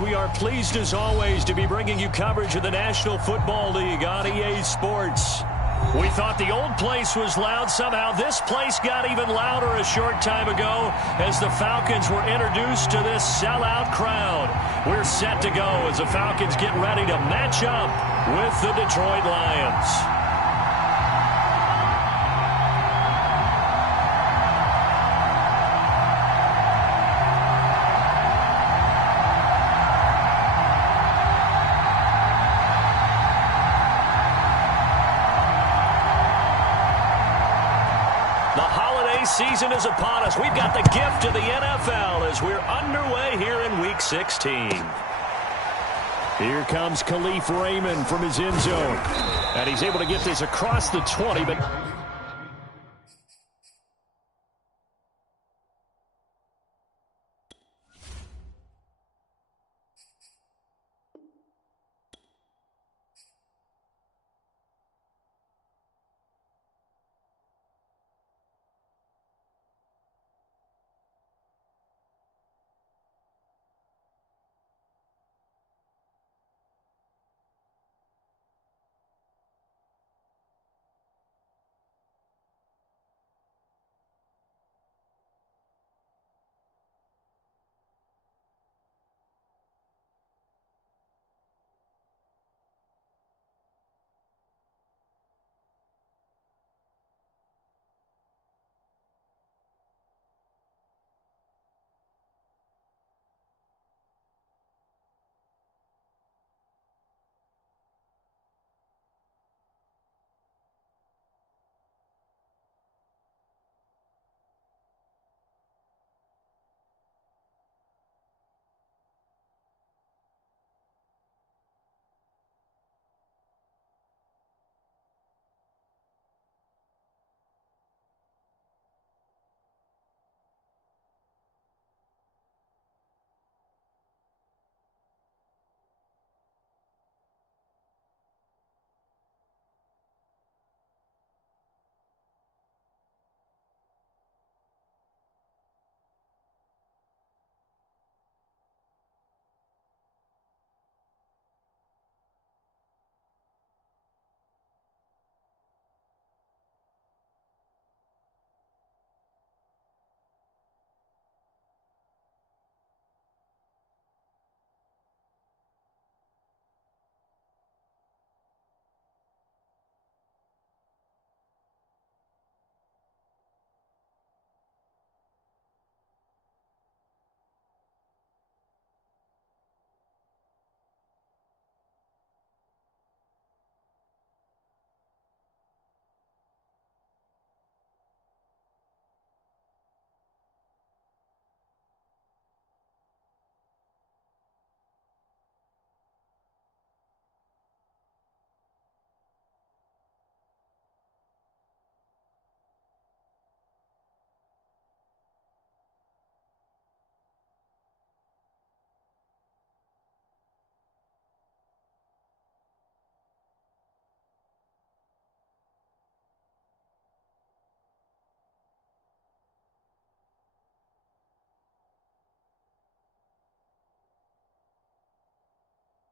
We are pleased as always to be bringing you coverage of the National Football League on EA Sports. We thought the old place was loud. Somehow this place got even louder a short time ago as the Falcons were introduced to this sellout crowd. We're set to go as the Falcons get ready to match up with the Detroit Lions. Season is upon us. We've got the gift of the NFL as we're underway here in Week 16. Here comes Khalif Raymond from his end zone. And he's able to get this across the 20, but...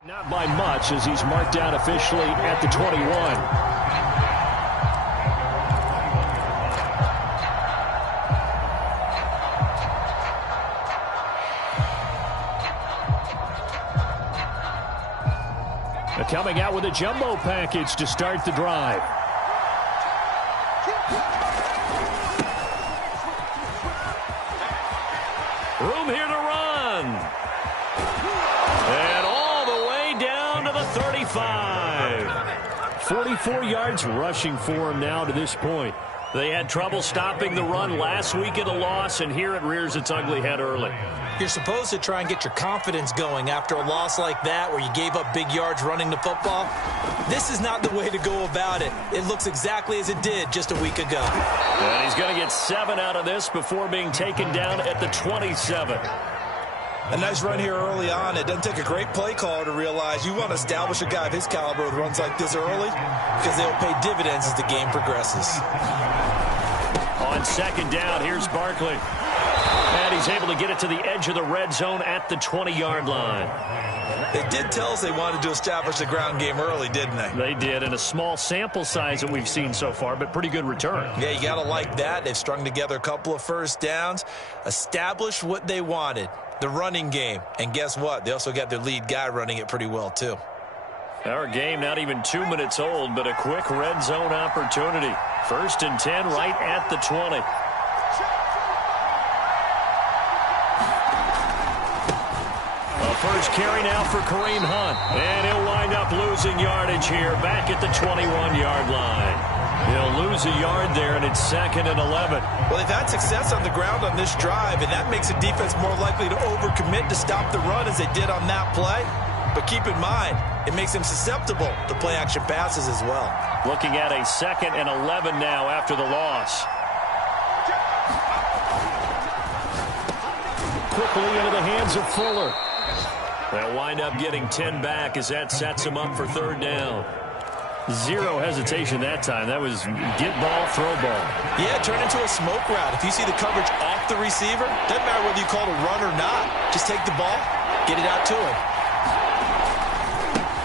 Not by much as he's marked down officially at the 21. Coming out with a jumbo package to start the drive. Room here to run. And all the way down to the 35. 44 yards rushing for him now to this point. They had trouble stopping the run last week in the loss, and here it rears its ugly head early. You're supposed to try and get your confidence going after a loss like that where you gave up big yards running the football. This is not the way to go about it. It looks exactly as it did just a week ago. And he's going to get 7 out of this before being taken down at the 27. A nice run here early on. It doesn't take a great play caller to realize you want to establish a guy of his caliber with runs like this early because they'll pay dividends as the game progresses. On second down, here's Barkley. And he's able to get it to the edge of the red zone at the 20-yard line. They did tell us they wanted to establish the ground game early, didn't they? They did, in a small sample size that we've seen so far, but pretty good return. Yeah, you got to like that. They've strung together a couple of first downs, established what they wanted, the running game. And guess what? They also got their lead guy running it pretty well, too. Our game not even 2 minutes old, but a quick red zone opportunity. 1st and 10 right at the 20. First carry now for Kareem Hunt. And he'll wind up losing yardage here back at the 21-yard line. He'll lose a yard there, and it's 2nd and 11. Well, they've had success on the ground on this drive, and that makes the defense more likely to overcommit to stop the run as they did on that play. But keep in mind, it makes them susceptible to play-action passes as well. Looking at a 2nd and 11 now after the loss. Quickly into the hands of Fuller. They'll wind up getting 10 back as that sets them up for 3rd down. Zero hesitation that time. That was get ball, throw ball. Yeah, turn into a smoke route. If you see the coverage off the receiver, doesn't matter whether you call it a run or not. Just take the ball, get it out to him.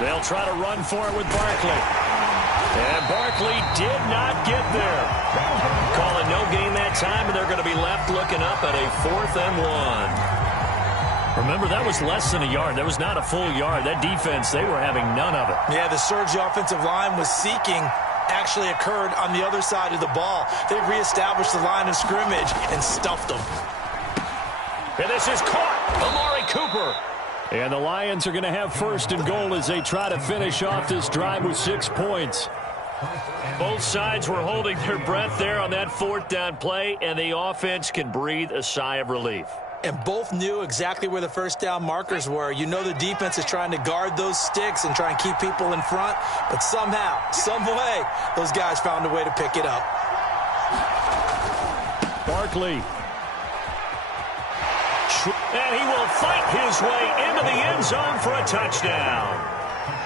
They'll try to run for it with Barkley. And Barkley did not get there. Calling no gain that time, and they're going to be left looking up at a 4th and 1. Remember, that was less than a yard. That was not a full yard. That defense, they were having none of it. Yeah, the surge the offensive line was seeking actually occurred on the other side of the ball. They reestablished the line of scrimmage and stuffed them. And this is caught. Amari Cooper. And the Lions are going to have 1st and goal as they try to finish off this drive with 6 points. Both sides were holding their breath there on that 4th down play, and the offense can breathe a sigh of relief. And both knew exactly where the first down markers were. You know the defense is trying to guard those sticks and try and keep people in front. But somehow, some way, those guys found a way to pick it up. Barkley. And he will fight his way into the end zone for a touchdown.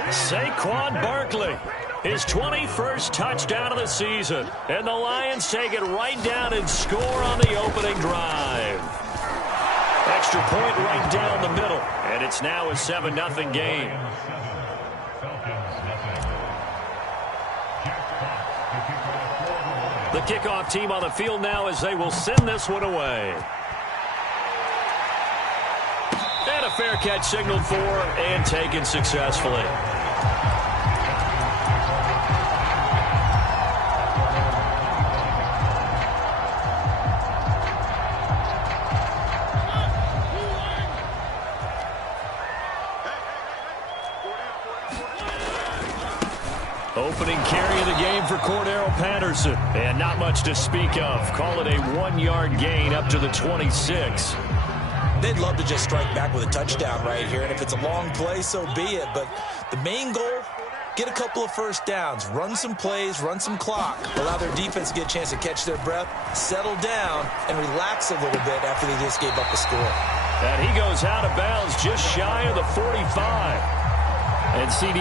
Saquon Barkley. His 21st touchdown of the season. And the Lions take it right down and score on the opening drive. Extra point right down the middle. And it's now a 7-0 game. The kickoff team on the field now as they will send this one away. And a fair catch signaled for and taken successfully. Opening carry of the game for Cordero Patterson. And not much to speak of. Call it a 1-yard gain up to the 26. They'd love to just strike back with a touchdown right here. And if it's a long play, so be it. But the main goal, get a couple of first downs. Run some plays, run some clock. Allow their defense to get a chance to catch their breath, settle down, and relax a little bit after they just gave up a score. And he goes out of bounds just shy of the 45. And, CD,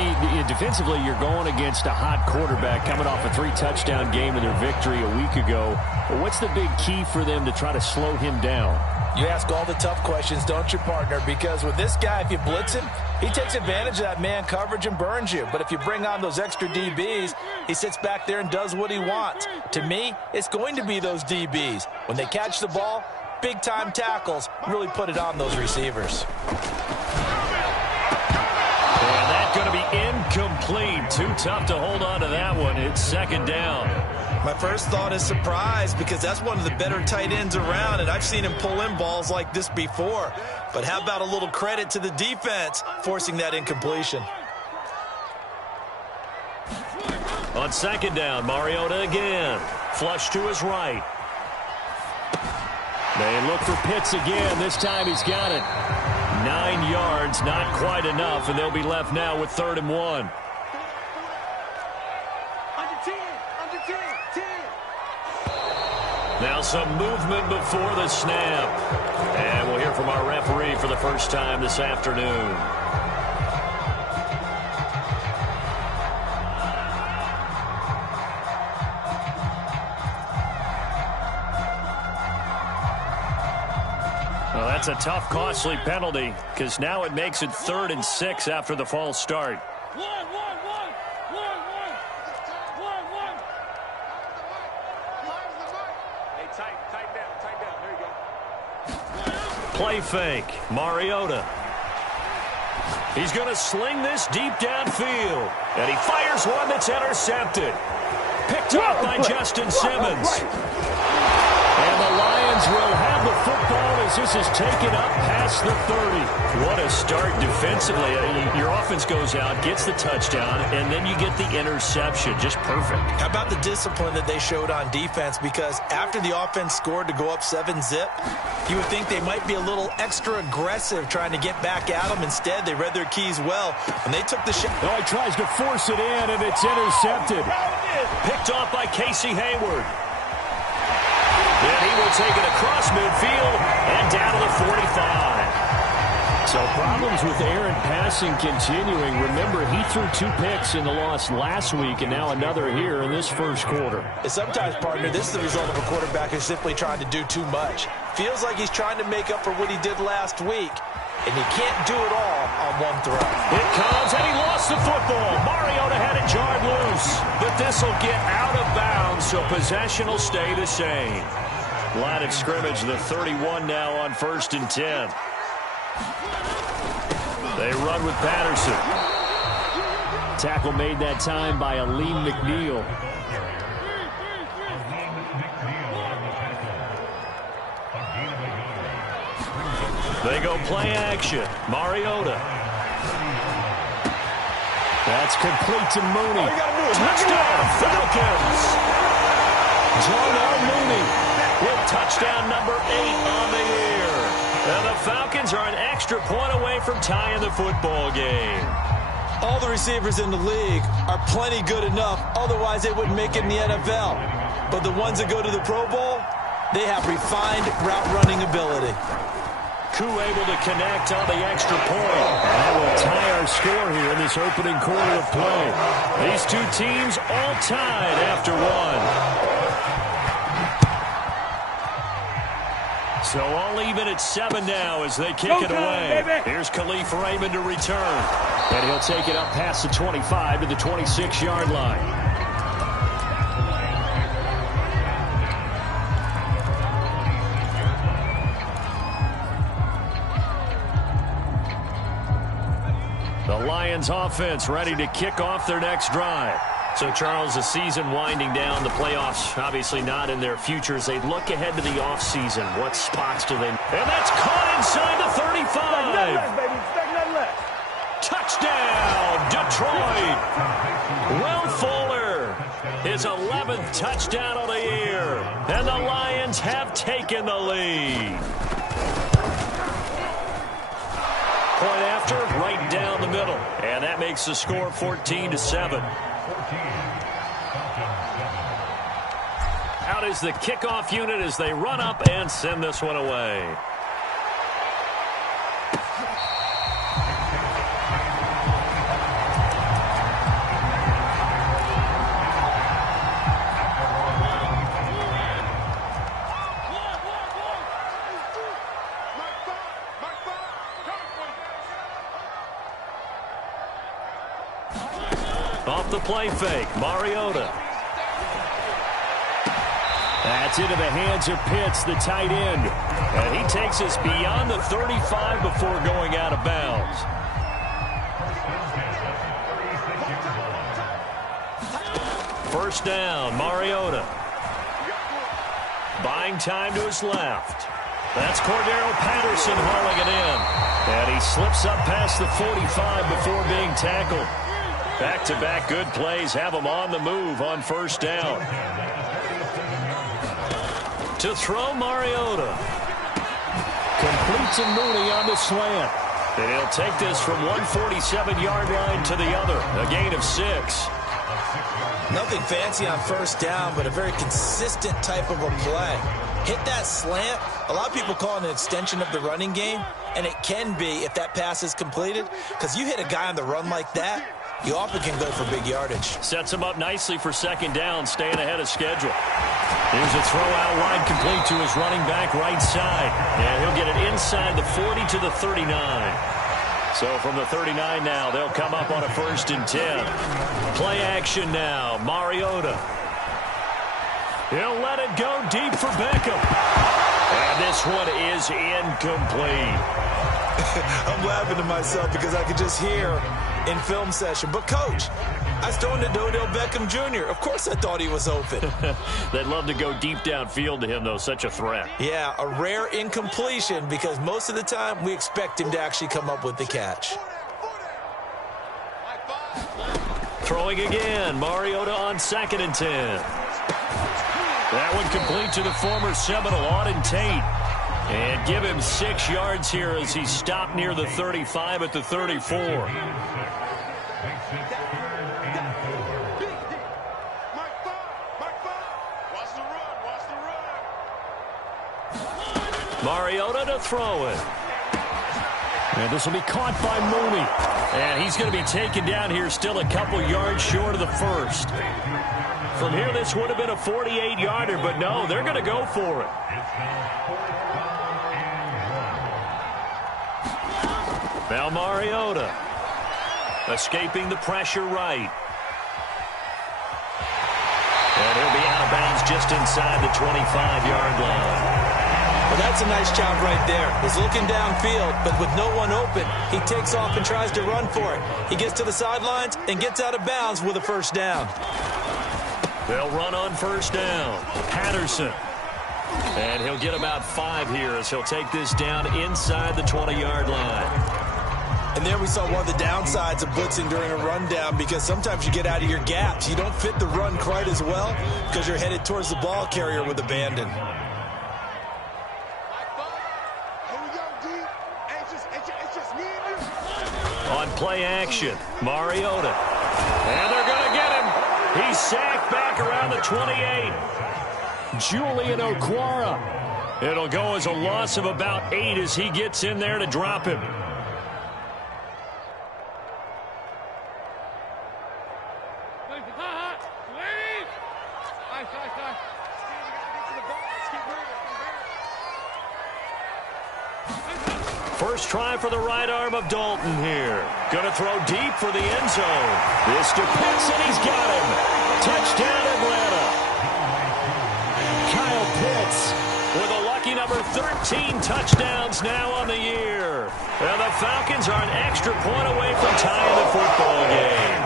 defensively, you're going against a hot quarterback coming off a 3-touchdown game in their victory a week ago. But what's the big key for them to try to slow him down? You ask all the tough questions, don't you, partner? Because with this guy, if you blitz him, he takes advantage of that man coverage and burns you. But if you bring on those extra DBs, he sits back there and does what he wants. To me, it's going to be those DBs. When they catch the ball, big-time tackles really put it on those receivers. And that's going to be incomplete. Too tough to hold on to that one. It's 2nd down. My first thought is surprise because that's one of the better tight ends around, and I've seen him pull in balls like this before. But how about a little credit to the defense forcing that incompletion? On 2nd down, Mariota again. Flush to his right. They look for Pitts again. This time he's got it. 9 yards, not quite enough, and they'll be left now with 3rd and 1. Now some movement before the snap. And we'll hear from our referee for the first time this afternoon. Well, that's a tough, costly penalty because now it makes it 3rd and 6 after the false start. Play fake. Mariota. He's going to sling this deep downfield. And he fires one that's intercepted. Picked up by Justin Simmons. And the Lions will have the football as this is taken up past the 30. What a start defensively. Your offense goes out, gets the touchdown, and then you get the interception. Just perfect. How about the discipline that they showed on defense? Because after the offense scored to go up 7-zip, you would think they might be a little extra aggressive trying to get back at them. Instead, they read their keys well. When they took the shot. Oh, he tries to force it in, and it's intercepted. Picked off by Casey Hayward. Then he will take it across midfield and down to the 45. So problems with Aaron passing continuing. Remember, he threw 2 picks in the loss last week and now another here in this first quarter. And sometimes, partner, this is the result of a quarterback who's simply trying to do too much. Feels like he's trying to make up for what he did last week, and he can't do it all on one throw. It comes, and he lost the football. Mariota had it jarred loose, but this will get out of bounds, so possession will stay the same. Line of scrimmage, the 31 now on 1st and 10. They run with Patterson. Tackle made that time by Aleem McNeil. They go play action. Mariota. That's complete to Mooney. Touchdown, Falcons. Darnell Mooney with touchdown number 8 on the year. And the Falcons are an extra point away from tying the football game. All the receivers in the league are plenty good enough. Otherwise, they wouldn't make it in the NFL. But the ones that go to the Pro Bowl, they have refined route running ability. Koo able to connect on the extra point. And that will tie our score here in this opening quarter of play. These two teams all tied after 1. So all even at 7 now as they kick it away. Here's Khalif Raymond to return. And he'll take it up past the 25 to the 26-yard line. The Lions offense ready to kick off their next drive. So, Charles, the season winding down, the playoffs obviously not in their future as they look ahead to the offseason. What spots do they... And that's caught inside the 35. Touchdown, Detroit. Will Fuller, his 11th touchdown of the year. And the Lions have taken the lead. Point after, right down the middle. And that makes the score 14-7. Out is the kickoff unit as they run up and send this one away. Off the play fake, Mariota. That's into the hands of Pitts, the tight end. And he takes us beyond the 35 before going out of bounds. First down, Mariota. Buying time to his left. That's Cordero Patterson hauling it in. And he slips up past the 45 before being tackled. Back-to-back good plays have him on the move on first down. To throw, Mariota. Complete to Mooney on the slant. And he'll take this from 147-yard line to the other. A gain of 6. Nothing fancy on first down, but a very consistent type of a play. Hit that slant. A lot of people call it an extension of the running game, and it can be if that pass is completed, because you hit a guy on the run like that, He often can go for big yardage. Sets him up nicely for second down, staying ahead of schedule. Here's a throw out wide, complete to his running back right side. And he'll get it inside the 40 to the 39. So from the 39 now, they'll come up on a 1st and 10. Play action now, Mariota. He'll let it go deep for Beckham. And this one is incomplete. I'm laughing to myself because I could just hear in film session. But, Coach, I was throwing to Odell Beckham Jr. Of course I thought he was open. They'd love to go deep downfield to him, though. Such a threat. Yeah, a rare incompletion because most of the time we expect him to actually come up with the catch. Throwing again. Mariota on 2nd and 10. That one complete to the former Seminole, Auden Tate. And give him 6 yards here as he stopped near the 35 at the 34. Mariota to throw it. And this will be caught by Mooney. And he's going to be taken down here still a couple yards short of the 1st. From here, this would have been a 48-yarder, but no, they're going to go for it. Now Mariota escaping the pressure right. And he'll be out of bounds just inside the 25-yard line. Well, that's a nice job right there. He's looking downfield, but with no one open, he takes off and tries to run for it. He gets to the sidelines and gets out of bounds with a 1st down. They'll run on 1st down. Patterson. And he'll get about 5 here as he'll take this down inside the 20-yard line. And there we saw one of the downsides of blitzing during a rundown because sometimes you get out of your gaps. You don't fit the run quite as well because you're headed towards the ball carrier with abandon. On play action, Mariota. And they're going to get him. He's sacked back around the 28. Julian Okwara. It'll go as a loss of about 8 as he gets in there to drop him. First try for the right arm of Dalton here. Going to throw deep for the end zone. This to Pitts, and he's got him. Touchdown, Atlanta. Kyle Pitts with a lucky number 13 touchdowns now on the year. And the Falcons are an extra point away from tying the football game.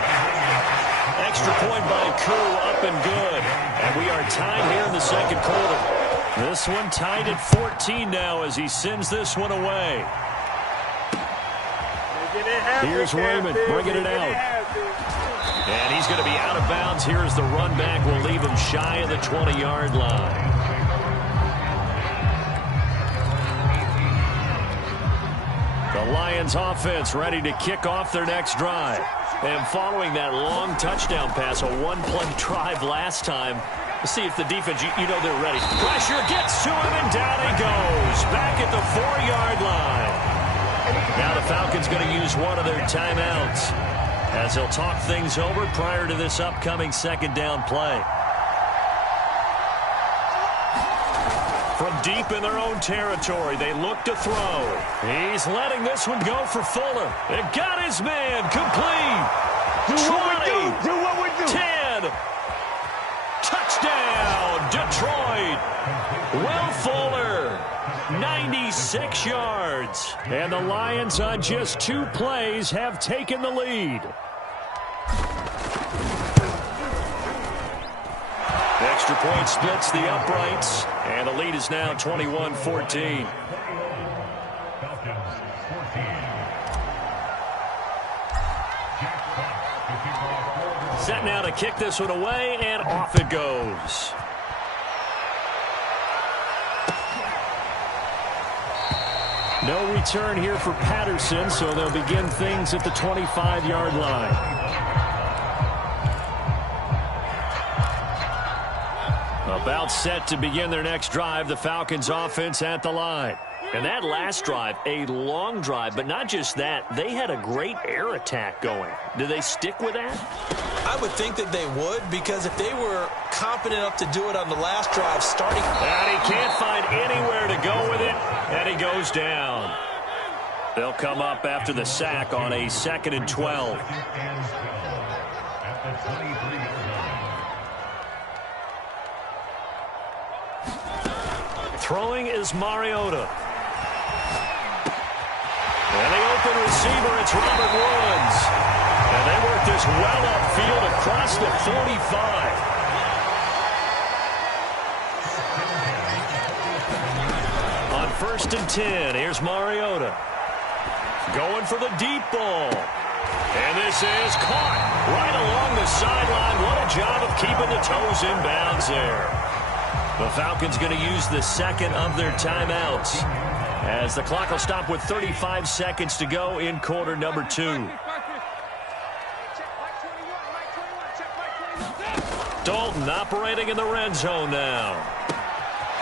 Extra point by Koo, up and good. And we are tied here in the 2nd quarter. This one tied at 14 now as he sends this one away. Here's Raymond bringing it out. And he's going to be out of bounds here as the run back will leave him shy of the 20-yard line. The Lions offense ready to kick off their next drive. And following that long touchdown pass, a one-play drive last time, let's see if the defense, you know they're ready. Pressure gets to him, and down he goes. Back at the 4-yard line. Now the Falcons going to use one of their timeouts as they'll talk things over prior to this upcoming 2nd down play. From deep in their own territory, they look to throw. He's letting this one go for Fuller. It got his man complete. 20, do what we do. 10. Touchdown, Detroit. Will Fuller, 96 yards. And the Lions on just 2 plays have taken the lead. Extra point splits the uprights, and the lead is now 21-14. Set now to kick this one away, and off it goes. No return here for Patterson, so they'll begin things at the 25-yard line. About set to begin their next drive, the Falcons offense at the line. And that last drive, a long drive, but not just that, they had a great air attack going. Do they stick with that? I would think that they would, because if they were confident enough to do it on the last drive, starting... And he can't find anywhere to go with it, and he goes down. They'll come up after the sack on a 2nd and 12. Throwing is Mariota. And the open receiver, it's Robert Woods. And they work this well upfield across the 45. On 1st and 10, here's Mariota. Going for the deep ball. And this is caught right along the sideline. What a job of keeping the toes in bounds there. The Falcons going to use the second of their timeouts, as the clock will stop with 35 seconds to go in quarter number 2. Dalton operating in the red zone now.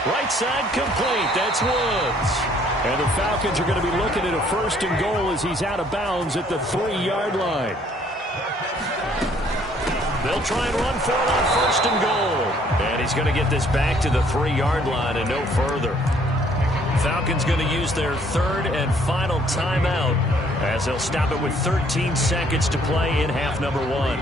Right side complete. That's Woods. And the Falcons are going to be looking at a 1st and goal as he's out of bounds at the 3-yard line. They'll try and run for it on 1st and goal. And he's going to get this back to the 3-yard line and no further. Falcons going to use their 3rd and final timeout, as they'll stop it with 13 seconds to play in half number 1.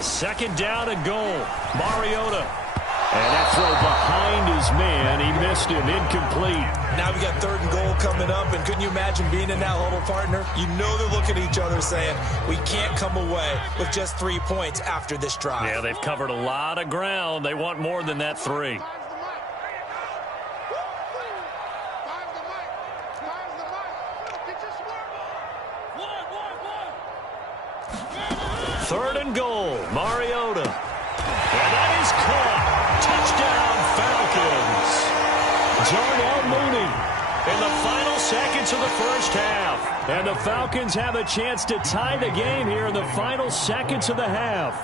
Second down and goal. Mariota. And that throw behind his man. He missed him. Incomplete. Now we got 3rd and goal coming up, and couldn't you imagine being in that huddle, partner? You know they're looking at each other saying, we can't come away with just 3 points after this drive. Yeah, they've covered a lot of ground. They want more than that 3. Third and goal, Mariota. And that is caught. Touchdown, Falcons. Darnell Mooney in the final seconds of the first half. And the Falcons have a chance to tie the game here in the final seconds of the half.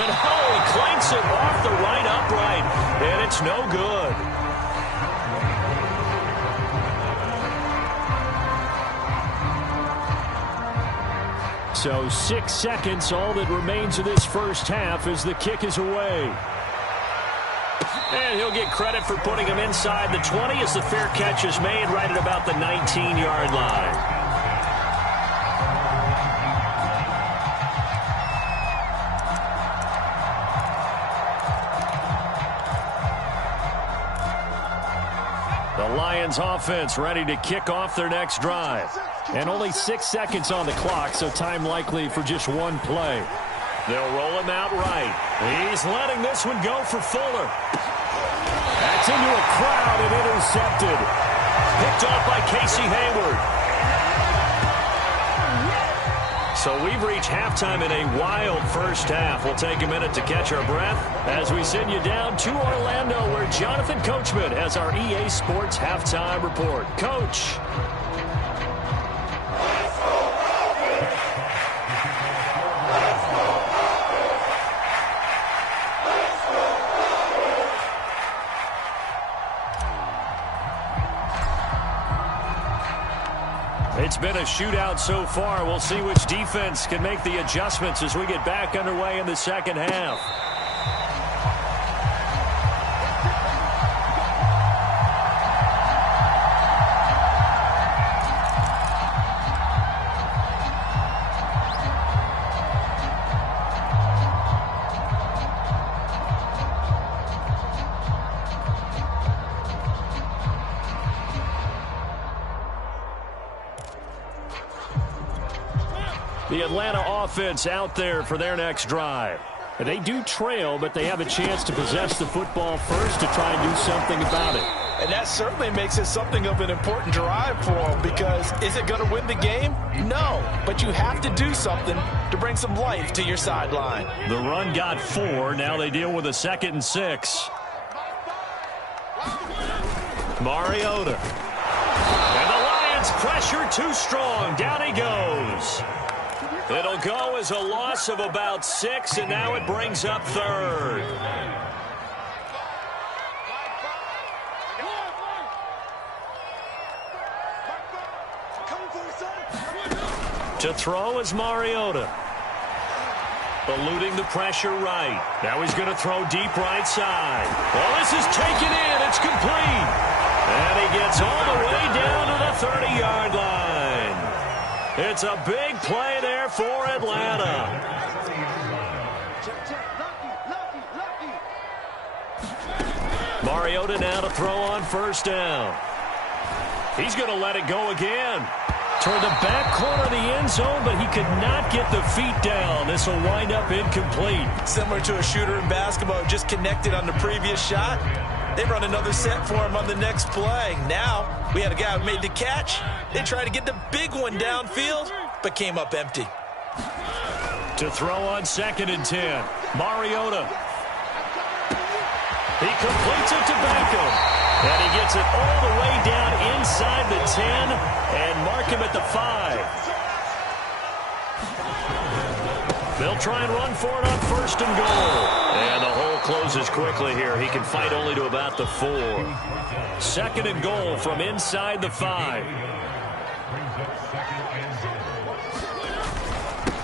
And he clanks it off the right upright. And it's no good. So 6 seconds, all that remains of this first half as the kick is away. And he'll get credit for putting him inside the 20 as the fair catch is made right at about the 19-yard line. The Lions offense ready to kick off their next drive. And only 6 seconds on the clock, so time likely for just one play. They'll roll him out right. He's letting this one go for Fuller. That's into a crowd and intercepted. Picked off by Casey Hayward. So we've reached halftime in a wild first half. We'll take a minute to catch our breath as we send you down to Orlando, where Jonathan Coachman has our EA Sports Halftime Report. Coach. It's been a shootout so far. We'll see which defense can make the adjustments as we get back underway in the second half. The Atlanta offense out there for their next drive. They do trail, but they have a chance to possess the football first to try and do something about it. And that certainly makes it something of an important drive for them, because is it going to win the game? No, but you have to do something to bring some life to your sideline. The run got 4. Now they deal with a 2nd and 6. Mariota. And the Lions pressure too strong. Down he goes. It'll go as a loss of about 6, and now it brings up third. To throw is Mariota. Eluding the pressure right. Now he's going to throw deep right side. Well, this is taken in. It's complete. And he gets all the way down to the 30-yard line. It's a big play there for Atlanta. Mariota now to throw on first down. He's going to let it go again. Toward the back corner of the end zone, but he could not get the feet down. This will wind up incomplete. Similar to a shooter in basketball, just connected on the previous shot. They run another set for him on the next play. Now, we had a guy who made the catch. They tried to get the big one downfield, but came up empty. To throw on 2nd and 10. Mariota. He completes it to Beckham. And he gets it all the way down inside the 10 and mark him at the 5. They'll try and run for it on 1st and goal. And the hole closes quickly here. He can fight only to about the 4. 2nd and goal from inside the 5.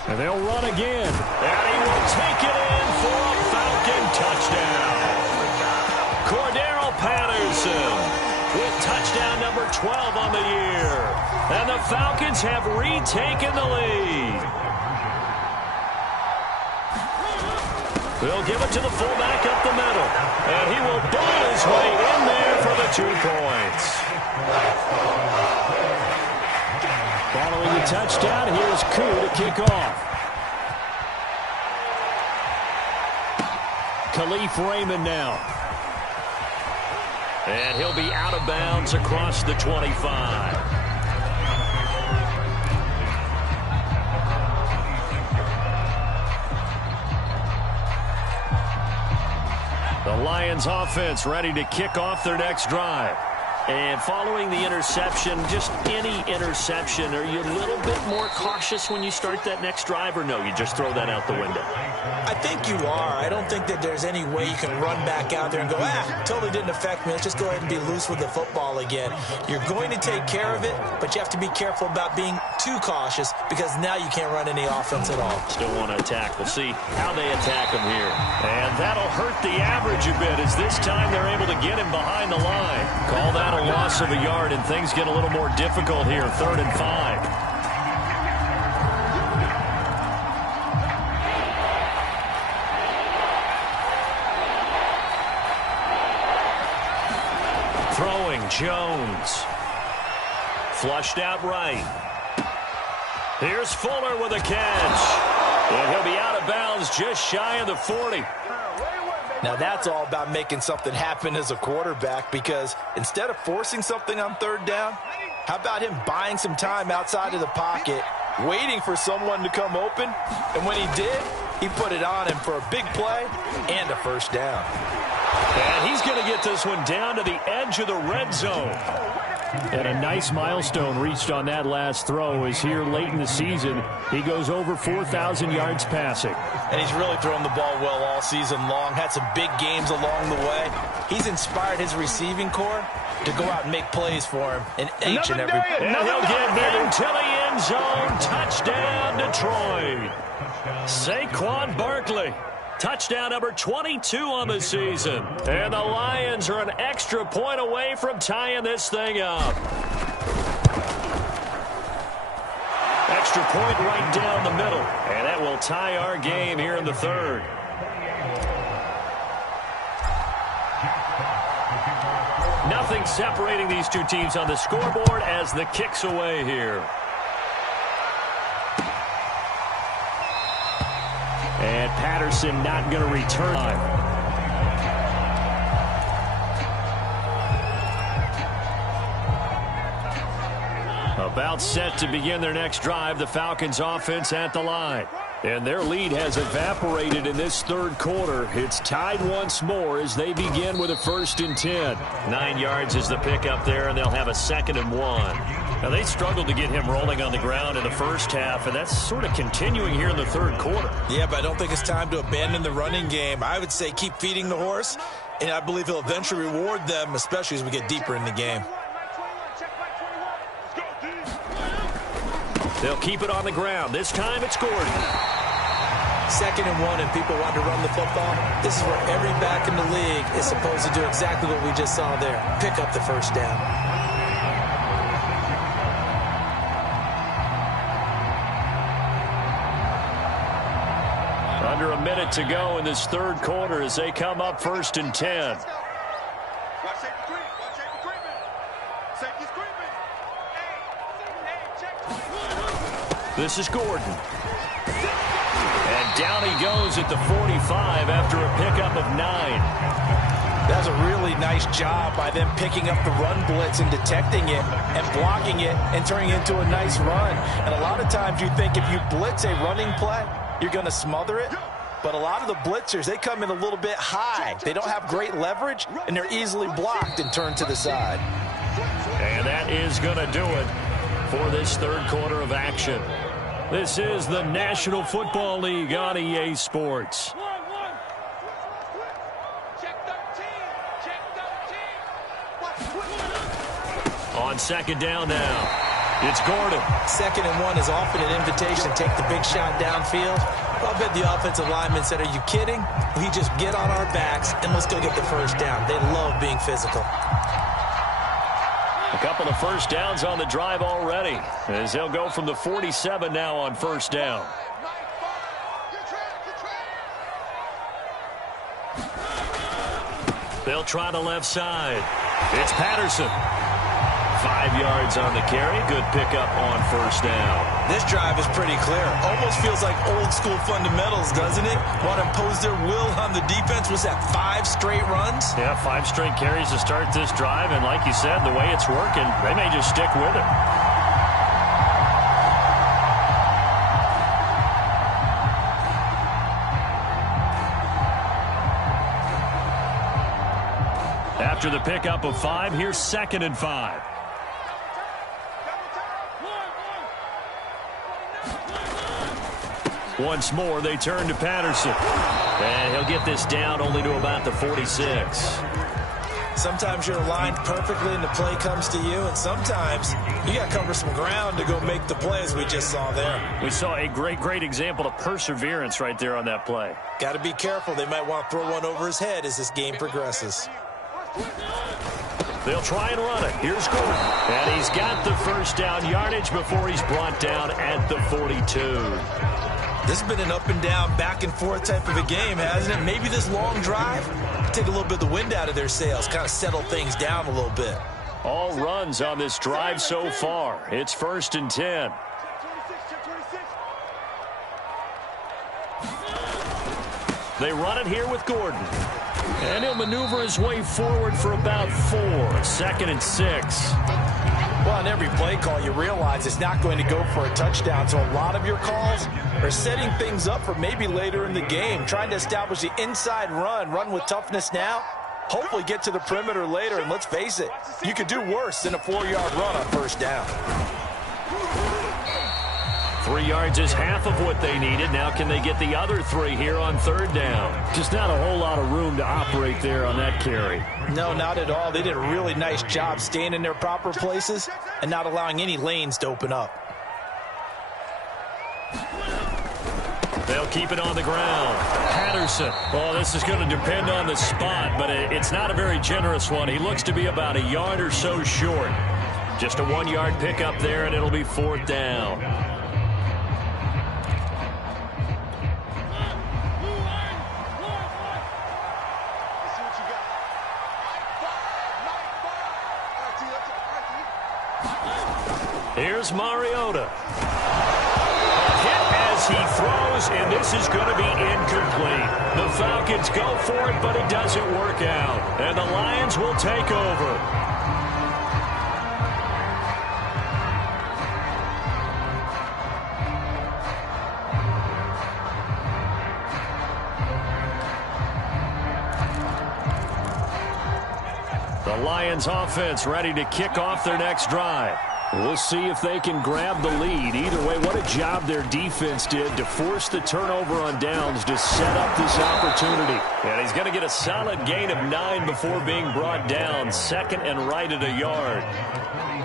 And they'll run again. And he will take it in for a Falcon touchdown. Cordero Patterson with touchdown number 12 on the year. And the Falcons have retaken the lead. They'll give it to the fullback up the middle. And he will bullet his way in there for the 2 points. Following the touchdown, here's Koo to kick off. Khalif Raymond now. And he'll be out of bounds across the 25. The Lions offense ready to kick off their next drive. And following the interception, just any interception, are you a little bit more cautious when you start that next drive, or no, you just throw that out the window? I think you are. I don't think that there's any way you can run back out there and go, totally didn't affect me. Let's just go ahead and be loose with the football again. You're going to take care of it, but you have to be careful about being too cautious because now you can't run any offense at all. Still want to attack. We'll see how they attack him here. And that'll hurt the average a bit as this time they're able to get him behind the line. Call that a loss of a yard, and things get a little more difficult here. 3rd and 5. Throwing, Jones. Flushed out right. Here's Fuller with a catch. And he'll be out of bounds just shy of the 40. Now that's all about making something happen as a quarterback, because instead of forcing something on 3rd down, how about him buying some time outside of the pocket, waiting for someone to come open, and when he did, he put it on him for a big play and a 1st down. And he's going to get this one down to the edge of the red zone. And a nice milestone reached on that last throw is here late in the season. He goes over 4,000 yards passing. And he's really thrown the ball well all season long. Had some big games along the way. He's inspired his receiving corps to go out and make plays for him in each and every. And he'll get into the end zone. Touchdown, Detroit. Saquon Barkley. Touchdown number 22 on the season. And the Lions are an extra point away from tying this thing up. Extra point right down the middle. And that will tie our game here in the 3rd. Nothing separating these two teams on the scoreboard as the kick's away here. And Patterson not going to return. About set to begin their next drive. The Falcons offense at the line. And their lead has evaporated in this third quarter. It's tied once more as they begin with a 1st and 10. 9 yards is the pickup there, and they'll have a 2nd and 1. Now, they struggled to get him rolling on the ground in the first half, and that's sort of continuing here in the third quarter. Yeah, but I don't think it's time to abandon the running game. I would say keep feeding the horse, and I believe he'll eventually reward them, especially as we get deeper in the game. They'll keep it on the ground. This time it's Gordon. 2nd and 1, and people want to run the football. This is where every back in the league is supposed to do exactly what we just saw there. Pick up the 1st down. Under a minute to go in this third quarter as they come up 1st and 10. This is Gordon. And down he goes at the 45 after a pickup of 9. That's a really nice job by them picking up the run blitz and detecting it and blocking it and turning it into a nice run. And a lot of times you think if you blitz a running play, you're going to smother it. But a lot of the blitzers, they come in a little bit high. They don't have great leverage, and they're easily blocked and turned to the side. And that is going to do it for this third quarter of action. This is the National Football League on EA Sports. On 2nd down now, it's Gordon. 2nd and 1 is often an invitation to take the big shot downfield. I bet the offensive lineman said, "Are you kidding? We just get on our backs and let's go get the 1st down." They love being physical. A couple of 1st downs on the drive already, as they'll go from the 47 now on 1st down. They'll try the left side. It's Patterson. 5 yards on the carry. Good pickup on 1st down. This drive is pretty clear. Almost feels like old school fundamentals, doesn't it? Want to impose their will on the defense. Was that 5 straight runs? Yeah, 5 straight carries to start this drive. And like you said, the way it's working, they may just stick with it. After the pickup of 5, here's 2nd and 5. Once more, they turn to Patterson. And he'll get this down only to about the 46. Sometimes you're aligned perfectly and the play comes to you, and sometimes you got to cover some ground to go make the play, as we just saw there. We saw a great example of perseverance right there on that play. Got to be careful. They might want to throw one over his head as this game progresses. They'll try and run it. Here's Gordon. And he's got the 1st down yardage before he's brought down at the 42. This has been an up and down, back and forth type of a game, hasn't it? Maybe this long drive take a little bit of the wind out of their sails, kind of settle things down a little bit. All runs on this drive so far. It's 1st and 10. They run it here with Gordon. And he'll maneuver his way forward for about 4. 2nd and 6. Well, on every play call, you realize it's not going to go for a touchdown. So a lot of your calls are setting things up for maybe later in the game, trying to establish the inside run with toughness now, hopefully get to the perimeter later. And let's face it, you could do worse than a 4-yard run on 1st down. 3 yards is half of what they needed. Now can they get the other 3 here on 3rd down? Just not a whole lot of room to operate there on that carry. No, not at all. They did a really nice job staying in their proper places and not allowing any lanes to open up. They'll keep it on the ground. Patterson. Well, this is going to depend on the spot, but it's not a very generous one. He looks to be about a yard or so short. Just a 1-yard pickup there, and it'll be 4th down. Here's Mariota. A hit as he throws, and this is going to be incomplete. The Falcons go for it, but it doesn't work out. And the Lions will take over. Lions offense ready to kick off their next drive. We'll see if they can grab the lead. Either way, what a job their defense did to force the turnover on downs to set up this opportunity. And he's going to get a solid gain of 9 before being brought down. Second and right at a yard.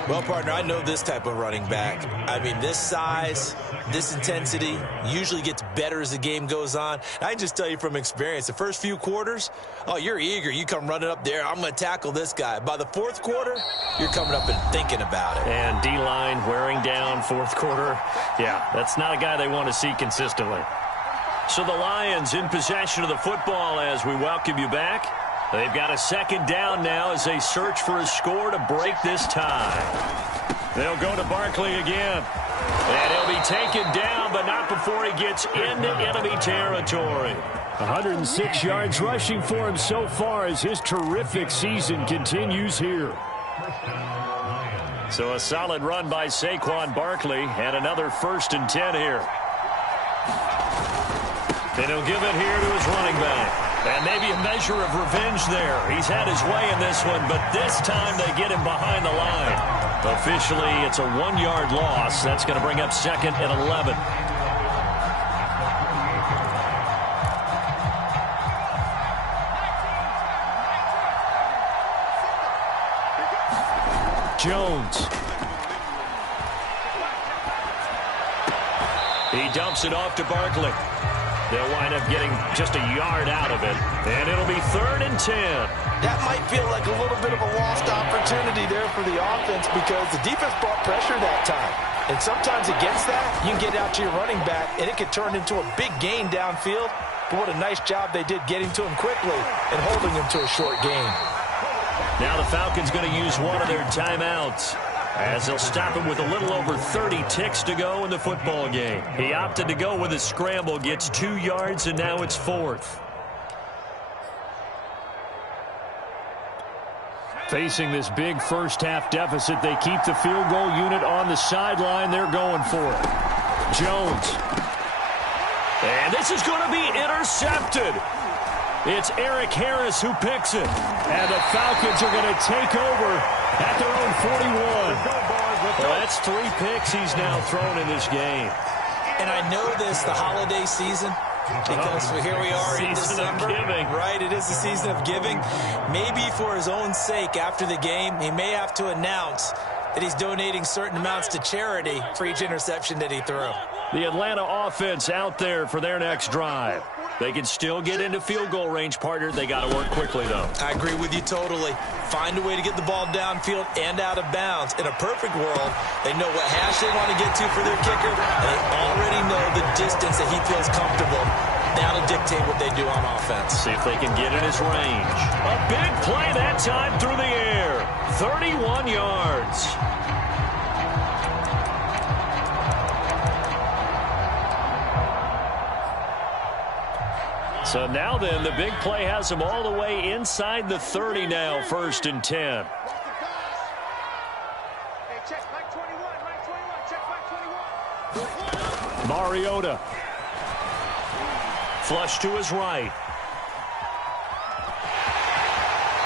Well, partner, I know this type of running back. I mean, this size, this intensity usually gets better as the game goes on. I can just tell you from experience, the first few quarters, oh, you're eager. You come running up there, I'm going to tackle this guy. By the fourth quarter, you're coming up and thinking about it. And D-line wearing down fourth quarter. Yeah, that's not a guy they want to see consistently. So the Lions in possession of the football as we welcome you back. They've got a second down now as they search for a score to break this tie. They'll go to Barkley again. And he'll be taken down, but not before he gets into enemy territory. 106 yards rushing for him so far as his terrific season continues here. So a solid run by Saquon Barkley and another 1st and 10 here. And he'll give it here to his running back. And maybe a measure of revenge there. He's had his way in this one, but this time they get him behind the line. Officially, it's a 1-yard loss. That's going to bring up 2nd and 11. Jones. He dumps it off to Barkley. They'll wind up getting just a yard out of it. And it'll be 3rd and 10. That might feel like a little bit of a lost opportunity there for the offense because the defense brought pressure that time. And sometimes against that, you can get out to your running back, and it could turn into a big gain downfield. But what a nice job they did getting to him quickly and holding him to a short gain. Now the Falcons going to use one of their timeouts, as they'll stop him with a little over 30 ticks to go in the football game. He opted to go with a scramble, gets 2 yards, and now it's 4th. Facing this big first-half deficit, they keep the field goal unit on the sideline. They're going for it. Jones. And this is going to be intercepted. It's Eric Harris who picks it. And the Falcons are going to take over at their own 41. Well, that's 3 picks he's now thrown in this game. And I know this, the holiday season, because here we are in December. Right, it is the season of giving. Maybe for his own sake after the game, he may have to announce that he's donating certain amounts to charity for each interception that he threw. The Atlanta offense out there for their next drive. They can still get into field goal range, partner. They got to work quickly, though. I agree with you totally. Find a way to get the ball downfield and out of bounds. In a perfect world, they know what hash they want to get to for their kicker, and they already know the distance that he feels comfortable. That'll dictate what they do on offense. See if they can get in his range. A big play that time through the air. 31 yards. So now then, the big play has him all the way inside the 30 now, 1st and 10. Mariota. Flush to his right.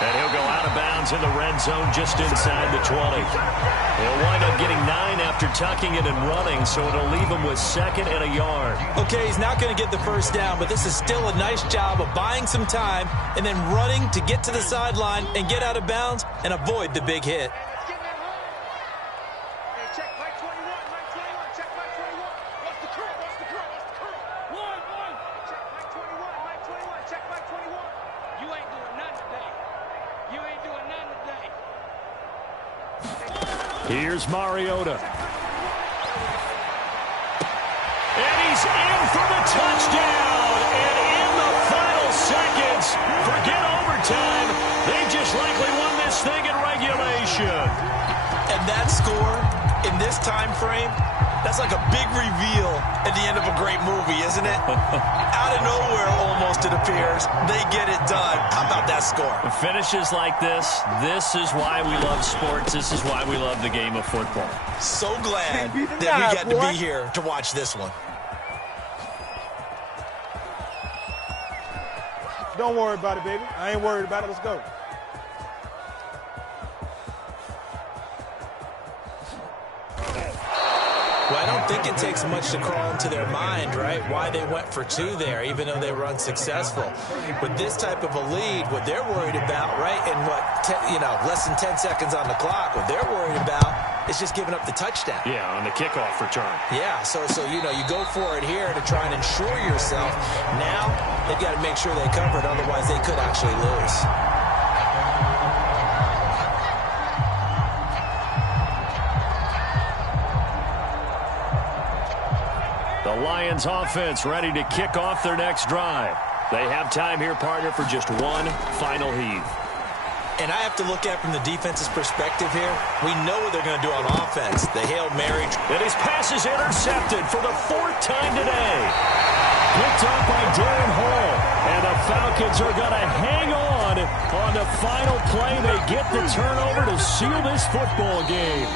And he'll go out of bounds in the red zone just inside the 20. He'll wind up getting 9 after tucking it and running, so it'll leave him with 2nd and a yard. Okay, he's not going to get the first down, but this is still a nice job of buying some time and then running to get to the sideline and get out of bounds and avoid the big hit. Here's Mariota. And he's in for the touchdown. And in the final seconds, forget overtime. They just likely won this thing in regulation. And that score in this time frame, that's like a big reveal at the end of a great movie, isn't it? Out of nowhere, almost, it appears. They get it done. How about that score? Finishes like this is why we love sports. This is why we love the game of football. So glad that we get to be here to watch this one. Don't worry about it, baby. I ain't worried about it. Let's go. Well, I don't think it takes much to crawl into their mind, right, why they went for 2 there, even though they were unsuccessful. With this type of a lead, what they're worried about, right, and less than 10 seconds on the clock, what they're worried about is just giving up the touchdown. Yeah, on the kickoff return. Yeah, so you go for it here to try and ensure yourself. Now they've got to make sure they cover it, otherwise they could actually lose. The Lions offense ready to kick off their next drive. They have time here, partner, for just one final heave. And I have to look at from the defense's perspective here. We know what they're going to do on offense. The Hail Mary. And his pass is intercepted for the 4th time today. Picked up by Darren Hall. And the Falcons are going to hang on the final play. They get the turnover to seal this football game.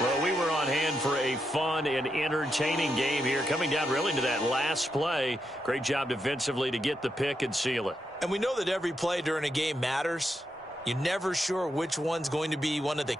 Well, we were on hand for a fun and entertaining game here, coming down really to that last play. Great job defensively to get the pick and seal it. And we know that every play during a game matters. You're never sure which one's going to be one of the